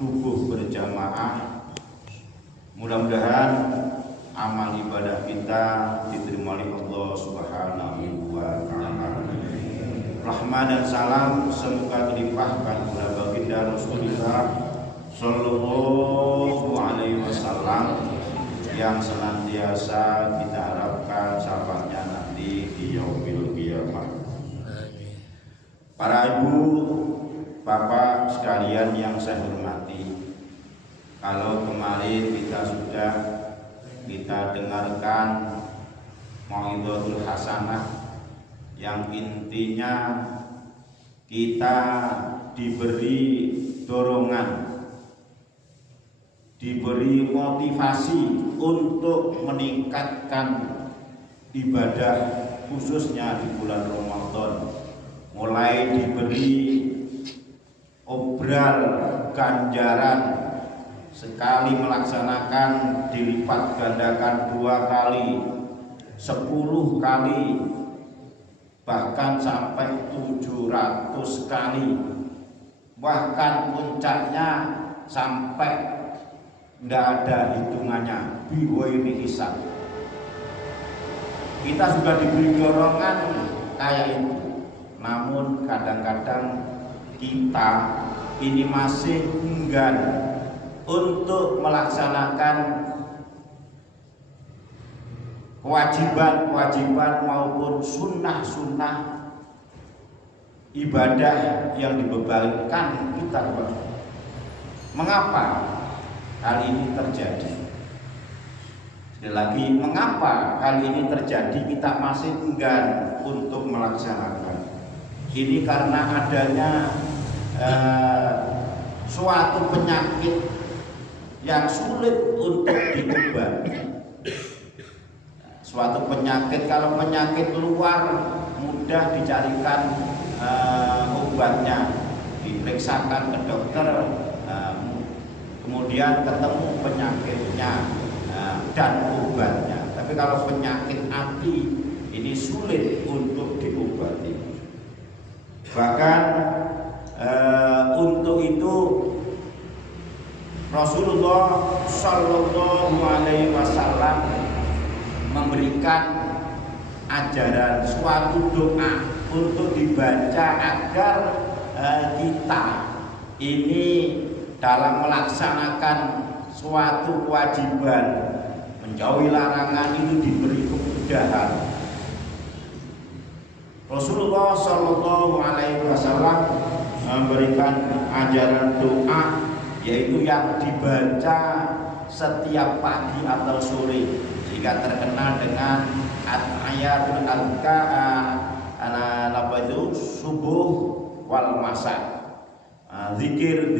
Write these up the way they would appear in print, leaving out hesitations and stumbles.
subuh berjamaah. Mudah-mudahan amal ibadah kita diterima oleh Allah Subhanahu wa taala. Rahmat dan salam semoga dilimpahkan kepada baginda Rasulullah Sallallahu Alaihi Wasallam yang senantiasa kita harapkan syafaatnya nanti di yaumil qiyamah. Para ibu, bapak sekalian yang saya hormati, kalau kemarin kita dengarkan Mau'izatul Hasanah yang intinya kita diberi dorongan, diberi motivasi untuk meningkatkan ibadah khususnya di bulan Ramadan, mulai diberi obral ganjaran sekali melaksanakan dilipat gandakan 2 kali, 10 kali, bahkan sampai 700 kali, bahkan puncaknya sampai tidak ada hitungannya, biwairi hisab. Kita sudah diberi dorongan kayak itu, namun kadang-kadang kita ini masih enggan untuk melaksanakan kewajiban-kewajiban maupun sunnah-sunnah ibadah yang dibebankan kita. Mengapa hal ini terjadi? Sekali lagi, mengapa hal ini terjadi? Kita masih enggan untuk melaksanakan. Ini karena adanya suatu penyakit yang sulit untuk diobati. Suatu penyakit, kalau penyakit luar mudah dicarikan obatnya, diperiksakan ke dokter, kemudian ketemu penyakitnya dan obatnya. Tapi kalau penyakit hati ini sulit untuk diobati. Bahkan untuk itu Rasulullah Sallallahu Alaihi Wasallam memberikan ajaran suatu doa untuk dibaca agar kita ini dalam melaksanakan suatu kewajiban, menjauhi larangan itu diberi kemudahan. Rasulullah Sallallahu Alaihi Wasallam memberikan ajaran doa, yaitu yang dibaca setiap pagi atau sore, sehingga terkenal dengan ayatul subuh wal masa, zikir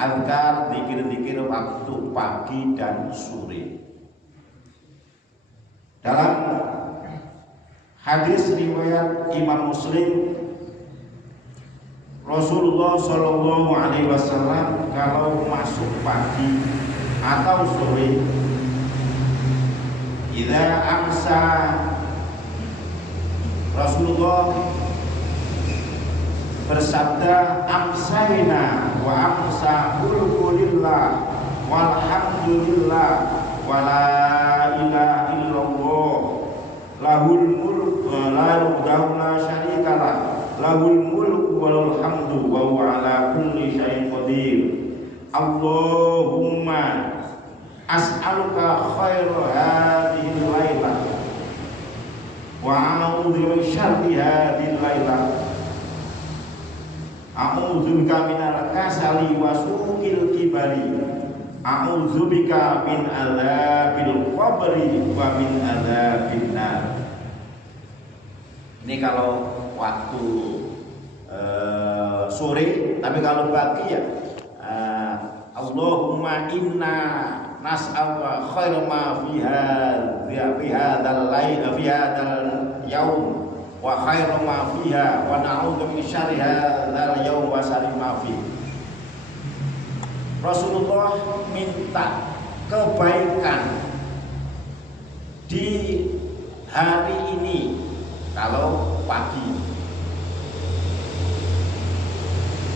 azkar, zikir waktu pagi dan sore. Dalam hadis riwayat Imam Muslim, Rasulullah Shallallahu Alaihi Wasallam kalau masuk pagi atau sore, idza amsa, Rasulullah bersabda, amsayna wa amsa kulkulillah walhamdulillah wa la ilaha illallah lahul mulk la syarikalah lahul mulk walul hamdu wa huwa ala kulli syai'in qadir. Allahumma as'aluka khaira hadhihi lailah wa a'udzu min syarri hadhihi lailah. A'udzubika minal kasali wa su'il kibari. A'udzubika min adzabil qabri wa min adzabin nar. Ini kalau waktu sore, tapi kalau pagi ya Allahumma inna nas'aluka khaira ma fi hadzal lail fi hadzal yaum wa khairu ma fiha wa na'udzu min syarri hadzal yaum wa syarri ma fi. Rasulullah minta kebaikan di hari ini kalau pagi,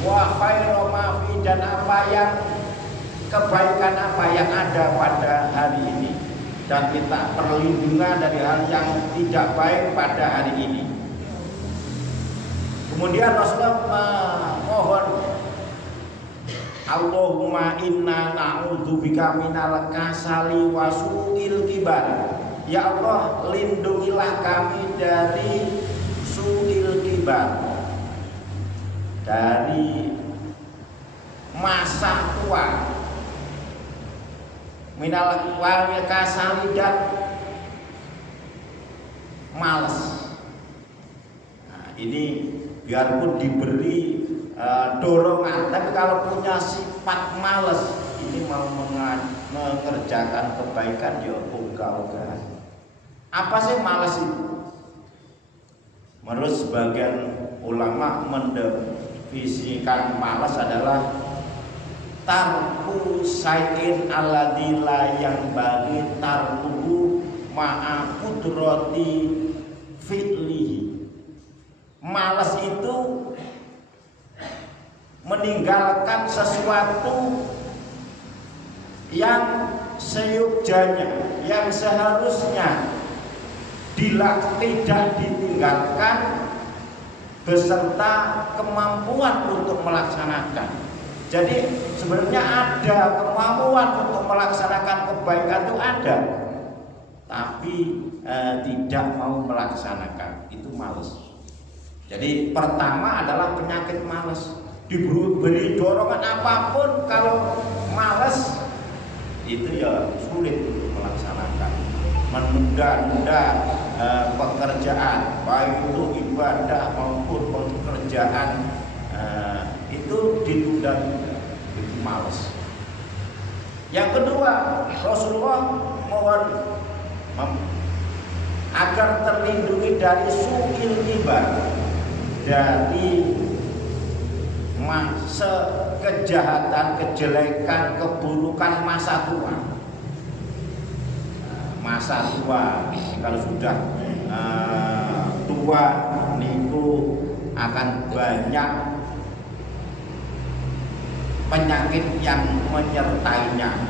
wa khairu ma fi dan apa yang kebaikan apa yang ada pada hari ini, dan minta perlindungan dari hal yang tidak baik pada hari ini. Kemudian Rasulullah mohon, Allahumma inna na'udzubika minal kasali wa su'il kibar. Ya Allah, lindungilah kami dari su'il kibar, dari masa tua, minal wal kasali dan malas. Nah, ini biarpun diberi dorongan, tapi kalau punya sifat malas, ini mau mengerjakan kebaikan ya ogah-ogahan. Apa sih malas itu? Menurut sebagian ulama mendefinisikan malas adalah tarku sayin alladzi la yang bagi tarkuhu ma'a qudrati fi'lihi. Malas itu meninggalkan sesuatu yang seyukjanya, yang seharusnya tidak ditinggalkan beserta kemampuan untuk melaksanakan. Jadi sebenarnya ada kemampuan untuk melaksanakan kebaikan itu ada, tapi tidak mau melaksanakan, itu malas. Jadi pertama adalah penyakit malas. Diberi dorongan apapun, kalau malas itu ya sulit untuk melaksanakan, menunda-nunda pekerjaan, baik itu ibadah maupun pekerjaan, itu ditunda-tunda, itu malas. Yang kedua, Rasulullah mohon agar terlindungi dari su'il kibar, dari kejahatan, kejelekan, keburukan masa tua. Masa tua, kalau sudah tua niku akan banyak penyakit yang menyertainya,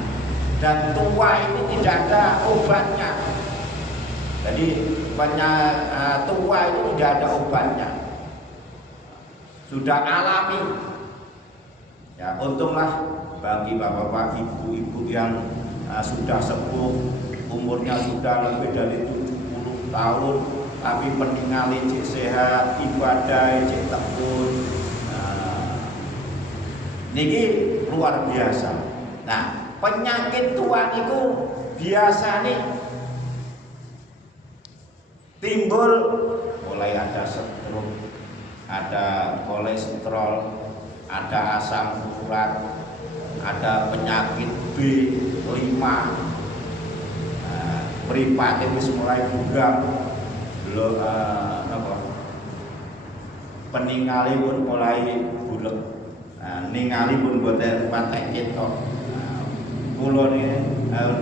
dan tua ini tidak ada obatnya. Jadi tua itu tidak ada obatnya, sudah alami. Ya, untunglah bagi bapak-bapak, ibu-ibu yang sudah sepuh, umurnya sudah lebih dari 70 tahun, tapi peninggali cek sehat, ibadah cek tekun, niki luar biasa. Nah, penyakit tua itu biasa nih timbul mulai ada stroke, ada kolesterol, ada asam urat, ada penyakit B5, mripate wis mulai buram, belum peninggali pun mulai bulet, ningali pun boten pakai ketok. Kula ini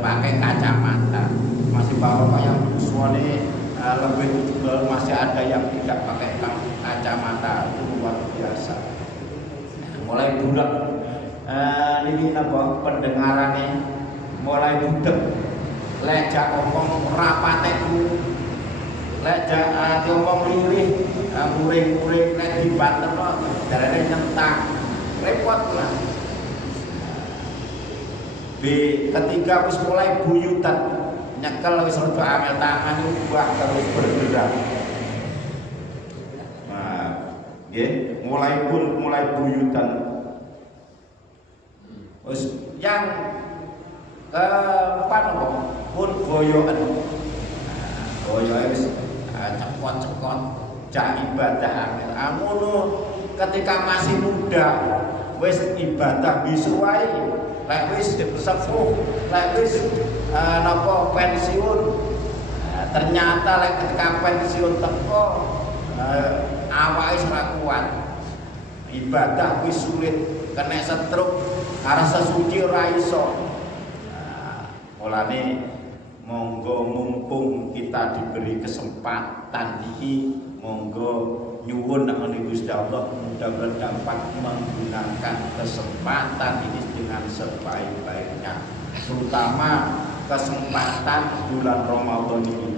pakai kacamata, masih bawa yang suwane lebih masih ada yang tidak pakai kacamata, itu luar biasa. Mulai budak, ini napa pendengarannya mulai budek, lejak ngomong rapateku, lejak ngomong lirih, muring-muring lek dibanterno darane nyentak, repot lah. Ketika wis mulai buyutan, nyekel wis rada angel tangan ubah terus bergerak. Nah, nggih, mulai buyutan. Wis yang keempat pun boyoan. Boyoke wis cekot-cekot jak ibadah angel. Ngono ketika masih muda wis ibadah bisu wae. Lek wis sepuh, lek wis napa pensiun, ternyata lek ketika pensiun teko awake ora kuat. Ibadah wis sulit, kena stroke, arep sesuci ora iso. Mulane monggo mumpung kita diberi kesempatan iki, monggo nyuwun nang Gusti Allah mudah-mudahan dapat menggunakan kesempatan ini dengan sebaik-baiknya, terutama kesempatan bulan Ramadan ini.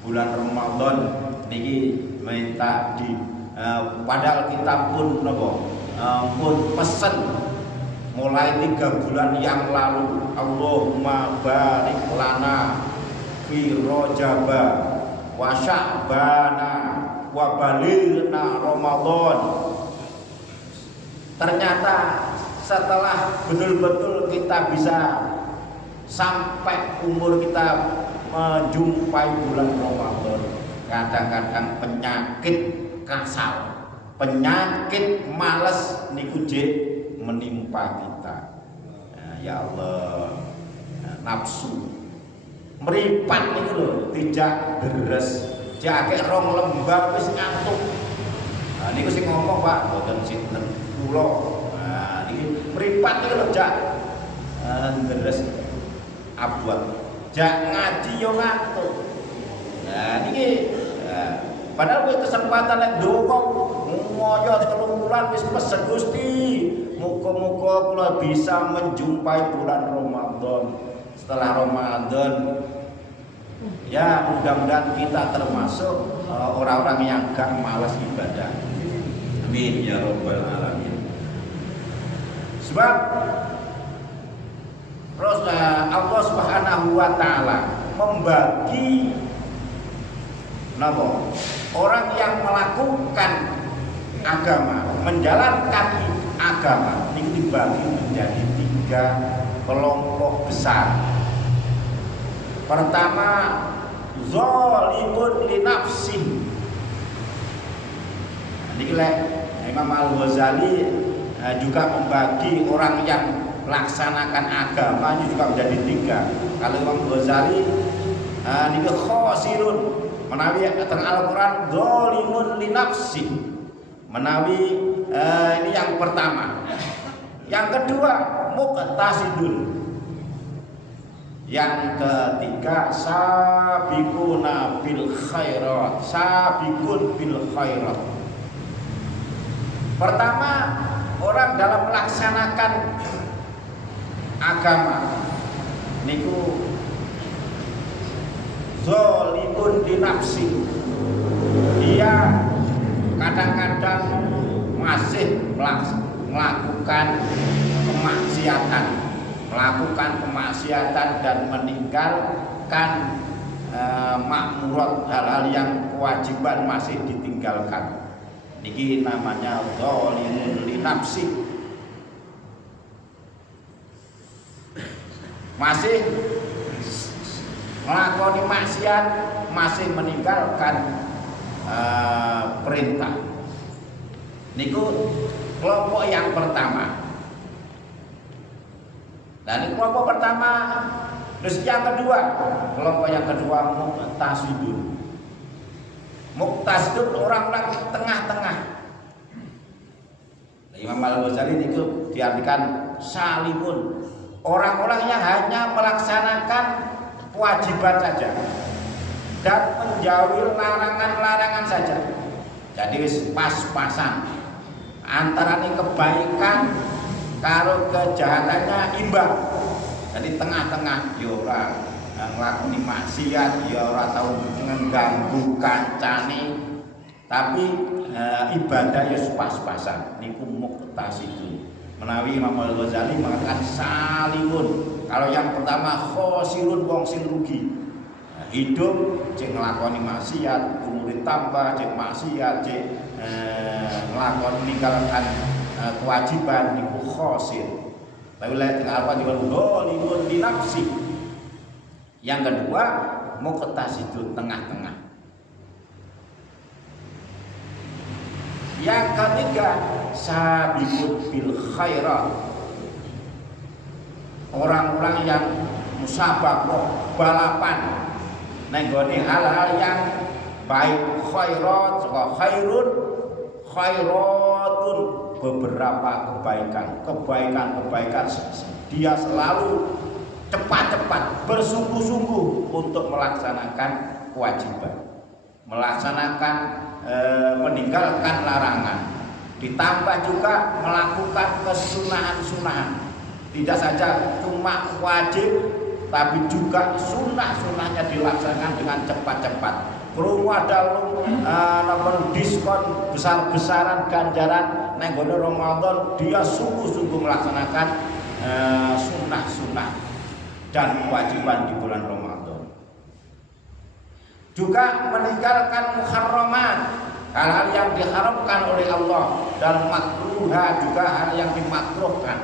Bulan Ramadan niki minta di padahal kita pun pun pesen mulai 3 bulan yang lalu, Allahumma barik lana fi Rajaba wa Sya'bana wa balighna Ramadan. Ternyata setelah betul-betul kita bisa sampai umur kita menjumpai bulan Ramadan, kadang-kadang penyakit kasal, penyakit malas niku menimpa kita. Ya Allah, nafsu meripat niku lho, tidak deres, jake rong lembar wis ngantuk. Niku sing ngomong Pak, boten sinten kula. Niki meripat niku lho jak deres abot. Jak ngaji yo ngantuk. Niki padahal kowe kesempatan nek ndonga ngoyo 3 bulan wis pesen Gusti, muga-muga kula bisa menjumpai bulan Ramadan. Setelah Ramadan ya mudah-mudahan kita termasuk orang-orang yang gak malas ibadah. Amin ya rabbal alamin. Sebab Allah Subhanahu wa taala membagi orang yang melakukan agama, menjalankan agama ini dibagi menjadi 3 kelompok besar. Pertama, zalimun li nafsi. Imam Al-Ghazali juga membagi orang yang melaksanakan agama ini juga menjadi 3. Kalau Imam Ghazali ini khosirun menawi teng Al-Qur'an zalimun li nafsi. Menawi ini yang pertama. Yang kedua muqtasidun. Yang ketiga sabiquna bil khairat, sabiqun bil khairat. Pertama, orang dalam melaksanakan agama niku zalimun li nafsi. Dia kadang-kadang masih melakukan kemaksiatan dan meninggalkan makmurat, hal-hal yang kewajiban masih ditinggalkan. Niki namanya zalimun li nafsi. Masih melakoni maksiat, masih meninggalkan perintah. Niku kelompok yang pertama. Dan kelompok pertama. Terus yang kedua, kelompok yang kedua muqtasidun. Muqtasidun orang-orang tengah-tengah. Imam Al-Ghazali niku diartikan salimun, orang-orang yang hanya melaksanakan kewajiban saja dan menjauhi larangan-larangan saja. Jadi pas-pasan antara kebaikan karo kejahatannya imbang. Jadi tengah-tengah, ya ora nglakoni maksiat, ya ora tau mengganggu kancane, tapi ibadah ya pas-pasan. Niku muqtasidun. Menawi Imam Al-Ghazali mengatakan salimun. Kalau yang pertama khosirun, wong sing rugi. Hidup cek nglakoni maksiat, umur tambah cek maksiat, cek nglakoni meninggalkan kewajiban niku khosir. Tapi lain dengan apa juga zalimun li nafsi. Yang kedua muqtasidun, tengah-tengah. Yang ketiga sabiqun bil khairat. Orang-orang yang musabaqah, balapan nenggone hal-hal yang baik, khairat, khairun, khairatun, beberapa kebaikan dia selalu cepat-cepat bersungguh-sungguh untuk melaksanakan kewajiban. melaksanakan meninggalkan larangan, ditambah juga melakukan kesunahan-sunahan. Tidak saja cuma wajib, tapi juga sunnah-sunnahnya dilaksanakan dengan cepat-cepat. Krungu dalu nomor diskon besar-besaran ganjaran nang gone Ramadan, dia sungguh-sungguh melaksanakan sunnah-sunnah dan kewajiban di bulan Ramadan. Juga meninggalkan muharramat, hal-hal yang diharamkan oleh Allah, dan makruha, juga hal yang dimakruhkan.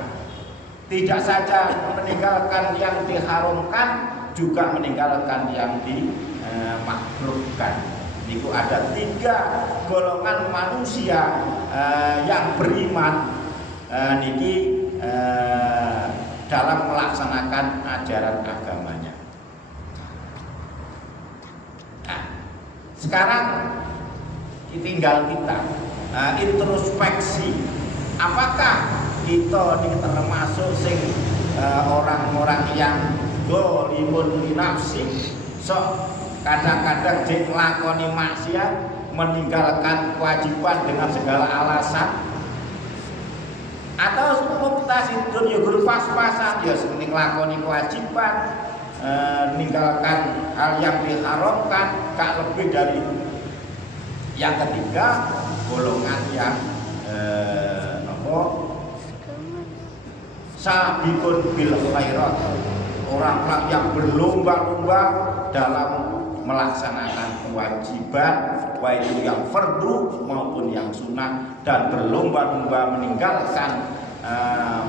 Tidak saja meninggalkan yang diharamkan, juga meninggalkan yang dimakruhkan. Itu ada 3 golongan manusia yang beriman niki dalam melaksanakan ajaran agamanya. Nah, sekarang tinggal kita introspeksi, apakah kita ini termasuk sing orang-orang yang zalimun li nafsi, sok kadang-kadang jek nglakoni maksiat, meninggalkan kewajiban dengan segala alasan, atau muqtasidun ya guru pas-pasan ya sing nglakoni kewajiban, meninggalkan hal yang diharamkan, gak lebih dari. Yang ketiga, golongan yang sabiqun bil khairat, orang-orang yang berlomba-lomba dalam melaksanakan kewajiban, baik itu yang fardu maupun yang sunnah, dan berlomba-lomba meninggalkan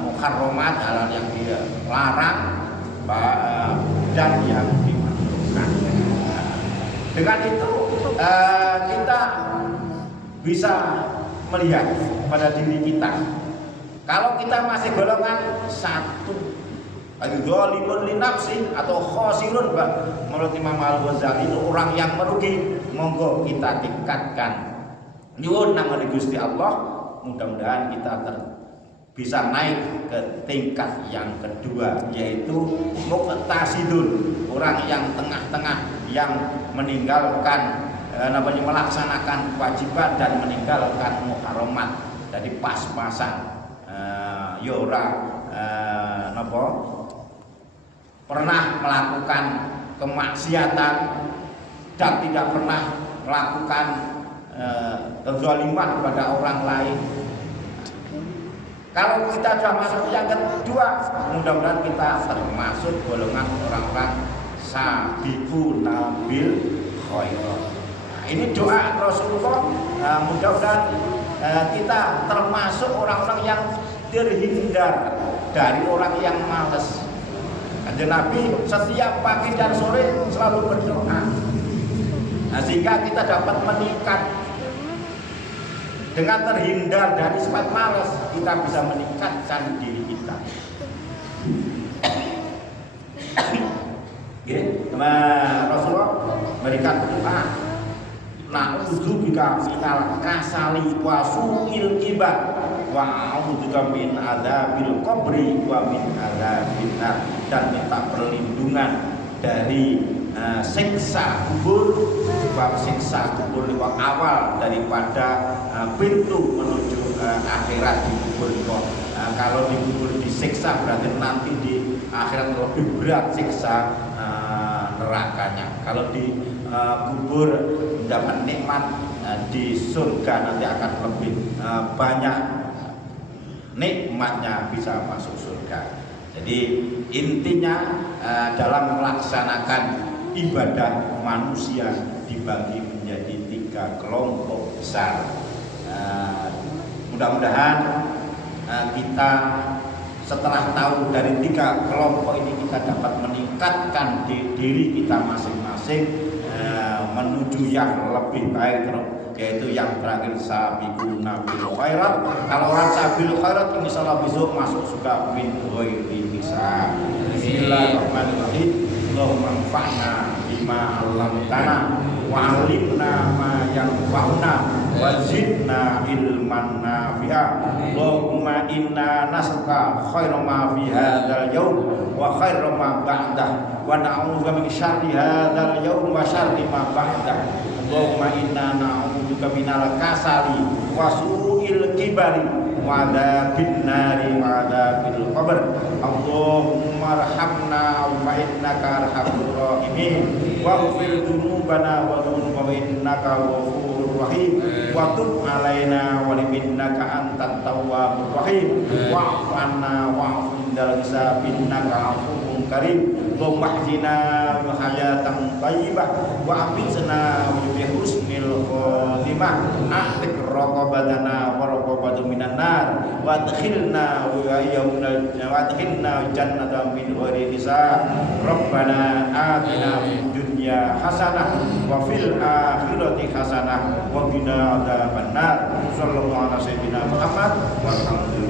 muharramat, hal yang dilarang dan yang dimakruhkan. Dengan itu kita bisa melihat pada diri kita, kalau kita masih golongan 1, zalimun li nafsi atau khosirun, menurut Imam Al-Ghazali itu orang yang merugi, monggo kita tingkatkan. Nyuwun nang Gusti Allah, mudah-mudahan kita bisa naik ke tingkat yang kedua, yaitu muqtasidun, orang yang tengah-tengah, yang meninggalkan melaksanakan kewajiban dan meninggalkan muharramat. Jadi pas-pasan. Yora pernah melakukan kemaksiatan dan tidak pernah melakukan kezaliman kepada orang lain. Kalau kita sudah masuk yang kedua, mudah-mudahan kita termasuk golongan orang-orang sabiquna bil khairat. Nah, ini doa Rasulullah, mudah-mudahan kita termasuk orang-orang yang terhindar dari orang yang malas. Kanjeng Nabi setiap pagi dan sore selalu berdoa. Nah, sehingga kita dapat meningkat. Dengan terhindar dari sifat malas, kita bisa meningkatkan diri kita. Rasulullah memberikan doa, na'udzubika minal kasali wa su'il ibad wa a'udzubika min adzabil qabri wa min adzabil nar, dan minta perlindungan dari siksa kubur, sebab siksa kubur itu awal daripada pintu menuju akhirat di kubur itu. Kalau di kubur disiksa, berarti nanti di akhirat lebih berat siksa nerakanya. Kalau di kubur mendapat nikmat, di surga nanti akan lebih banyak nikmatnya, bisa masuk surga. Jadi intinya dalam melaksanakan ibadah, manusia dibagi menjadi 3 kelompok besar. Mudah-mudahan kita setelah tahu dari 3 kelompok ini, kita dapat meningkatkan diri kita masing-masing menuju yang lebih baik, yaitu yang terakhir sabiquna bil khairat. Kalau orang sabil khairat, insyaallah besok masuk surga min ghairi hisab. Bismillahirrahmanirrahim. Allahumma anfa'na bima 'allamtana wa 'allimna ma yanfa'una wa zidna ilman nafi'a. Allahumma inna nas'aluka khairan ma fi hadzal yawm wa khairan ma ba'dah wa na'udzu min syarri hadzal yawm wa syarri ma ba'dah. Allahumma inna na'udzubika minal kasali wa su'il kibari wa adzabil nari wa adzabil qabr. Allahumma arhamna fa innaka arhamur rahimin wa ghfir dzunubana wa dzunuba innaka ghafurur rahim wa tub alaina wa innaka antat tawwabur rahim wa'fu anna wa'fu indal hisab innaka afuwwun karim. Allahumma hdina bi hayatan thayyibah wa afizna bi husnil khotimah a'tiq raqabatana wa raqabatu minan nar wa adkhilna jannata min ghairi hisab. Rabbana atina fid dunya hasanah wa fil akhirati hasanah wa qina adzabannar. Sallallahu alaihi wa sallam Muhammad walhamdulillah.